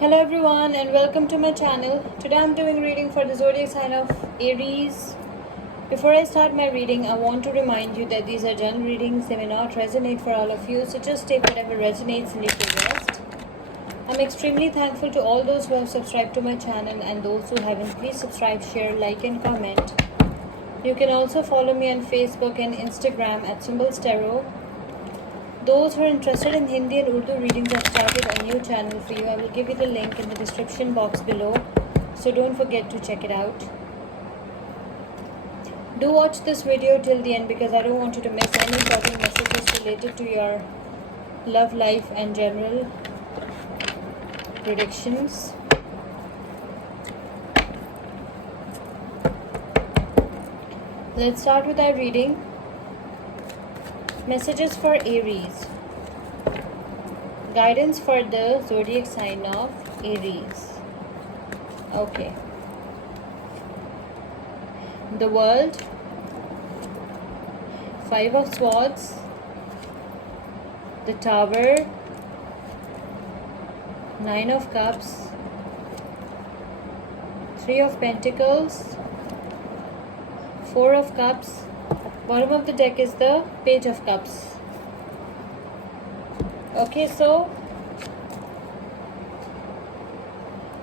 Hello everyone and welcome to my channel. Today I'm doing reading for the zodiac sign of Aries. Before I start my reading, I want to remind you that these are general readings. They may not resonate for all of you, so just take whatever resonates and leave the rest. I'm extremely thankful to all those who have subscribed to my channel and those who haven't. Please subscribe, share, like and comment. You can also follow me on Facebook and Instagram at Symbols Tarot. Those who are interested in Hindi and Urdu readings, I've started a new channel for you. I will give you the link in the description box below, so don't forget to check it out. Do watch this video till the end because I don't want you to miss any important messages related to your love life and general predictions. Let's start with our reading. Messages for Aries. Guidance for the zodiac sign of Aries. Okay. The World. 5 of Swords. The Tower. 9 of Cups. 3 of Pentacles. 4 of Cups. Bottom of the deck is the Page of Cups. Okay, so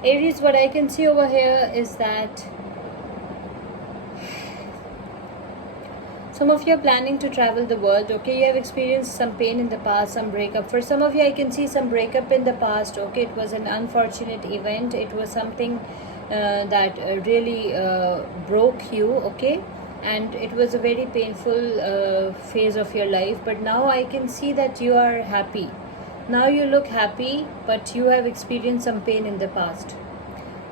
Aries, what I can see over here is that some of you are planning to travel the world. Okay, you have experienced some pain in the past, some breakup. For some of you, I can see some breakup in the past. Okay, it was an unfortunate event. It was something that really broke you. Okay, and it was a very painful phase of your life, but now I can see that you are happy. Now you look happy, but you have experienced some pain in the past.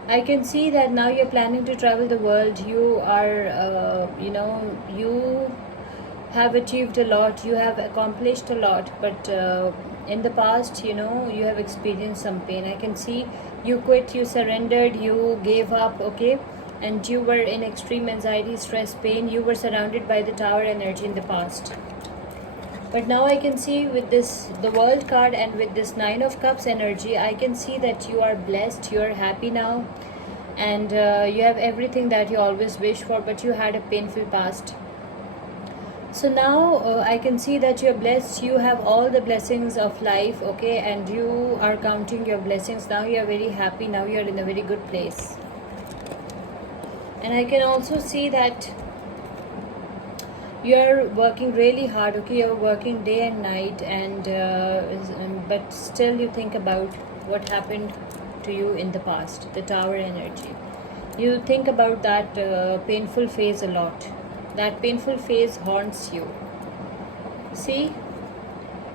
I can see that now you're planning to travel the world. You are you have achieved a lot, you have accomplished a lot, but in the past, you have experienced some pain. I can see you quit, you surrendered, you gave up. Okay, and you were in extreme anxiety, stress, pain. You were surrounded by the Tower energy in the past, but now I can see with this, the World card, and with this 9 of Cups energy, I can see that you are blessed, you are happy now, and you have everything that you always wish for, but you had a painful past. So now I can see that you're blessed, you have all the blessings of life. Okay, and you are counting your blessings. Now you are very happy, now you are in a very good place. And I can also see that you're working really hard. Okay, you're working day and night, and but still you think about what happened to you in the past, the Tower energy. You think about that painful phase a lot. That painful phase haunts you. See,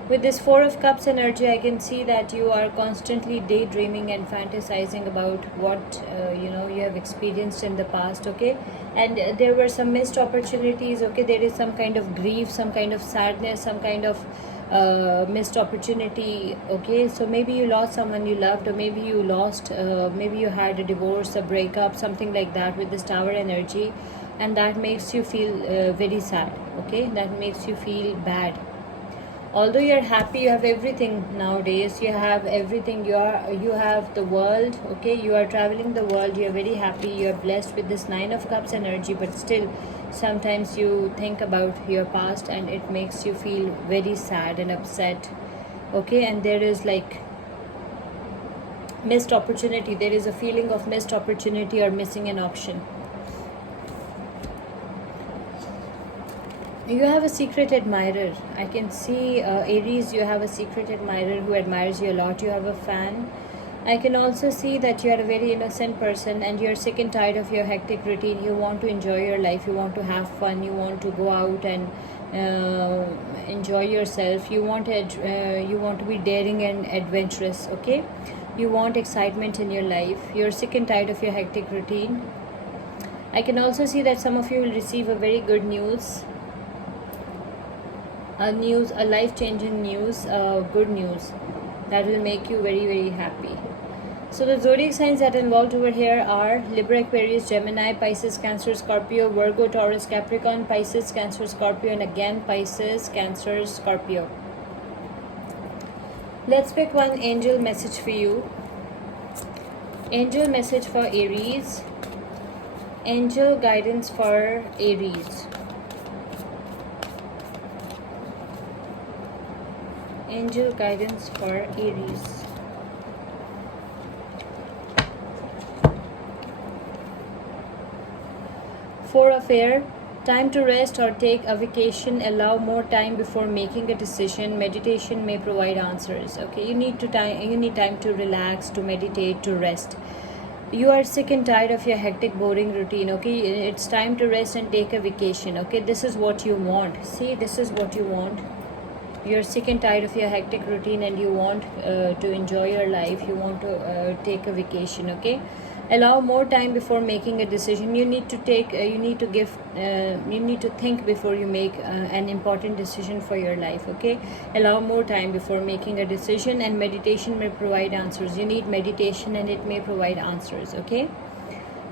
with this 4 of Cups energy, I can see that you are constantly daydreaming and fantasizing about what you have experienced in the past. Okay, and there were some missed opportunities. Okay, there is some kind of grief, some kind of sadness, some kind of missed opportunity. Okay, so maybe you lost someone you loved, or maybe you lost maybe you had a divorce, a breakup, something like that with this Tower energy, and that makes you feel very sad. Okay, that makes you feel bad. Although you're happy, you have everything nowadays, you have everything, you have the world. Okay, you are traveling the world, you're very happy, you're blessed with this 9 of Cups energy, but still sometimes you think about your past and it makes you feel very sad and upset. Okay, and there is like missed opportunity, there is a feeling of missed opportunity or missing an option. You have a secret admirer. I can see Aries, you have a secret admirer who admires you a lot. You have a fan. I can also see that you are a very innocent person and you're sick and tired of your hectic routine. You want to enjoy your life. You want to have fun. You want to go out and enjoy yourself. You want to be daring and adventurous. Okay, you want excitement in your life. You're sick and tired of your hectic routine. I can also see that some of you will receive a very good news. A life-changing news, good news that will make you very, very happy. So the zodiac signs that are involved over here are Libra, Aquarius, Gemini, Pisces, Cancer, Scorpio, Virgo, Taurus, Capricorn, Pisces, Cancer, Scorpio, and again Pisces, Cancer, Scorpio. Let's pick one angel message for you. Angel message for Aries. Angel guidance for Aries. Angel guidance for Aries. For affair, time to rest or take a vacation. Allow more time before making a decision. Meditation may provide answers. Okay, you need time to relax, to meditate, to rest. You are sick and tired of your hectic, boring routine. Okay, it's time to rest and take a vacation. Okay, this is what you want. See, this is what you want. You're sick and tired of your hectic routine and you want to enjoy your life. You want to take a vacation. Okay, allow more time before making a decision. You need to think before you make an important decision for your life. Okay, allow more time before making a decision, and meditation may provide answers. You need meditation and it may provide answers. Okay,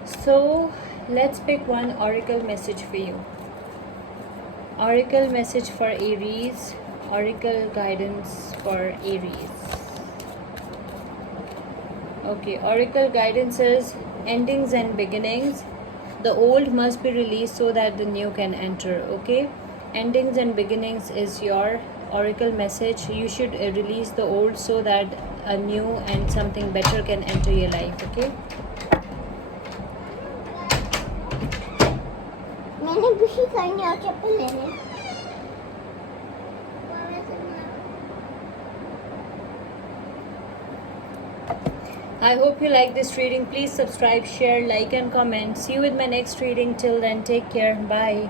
so let's pick one oracle message for you. Oracle message for Aries. Oracle guidance for Aries. Okay, oracle guidance is endings and beginnings. The old must be released so that the new can enter. Okay, endings and beginnings is your oracle message. You should release the old so that a new and something better can enter your life. Okay, मैंने भी करनी और चप्पल लेने I hope you like this reading. Please subscribe, share, like and comment. See you with my next reading. Till then, take care. Bye.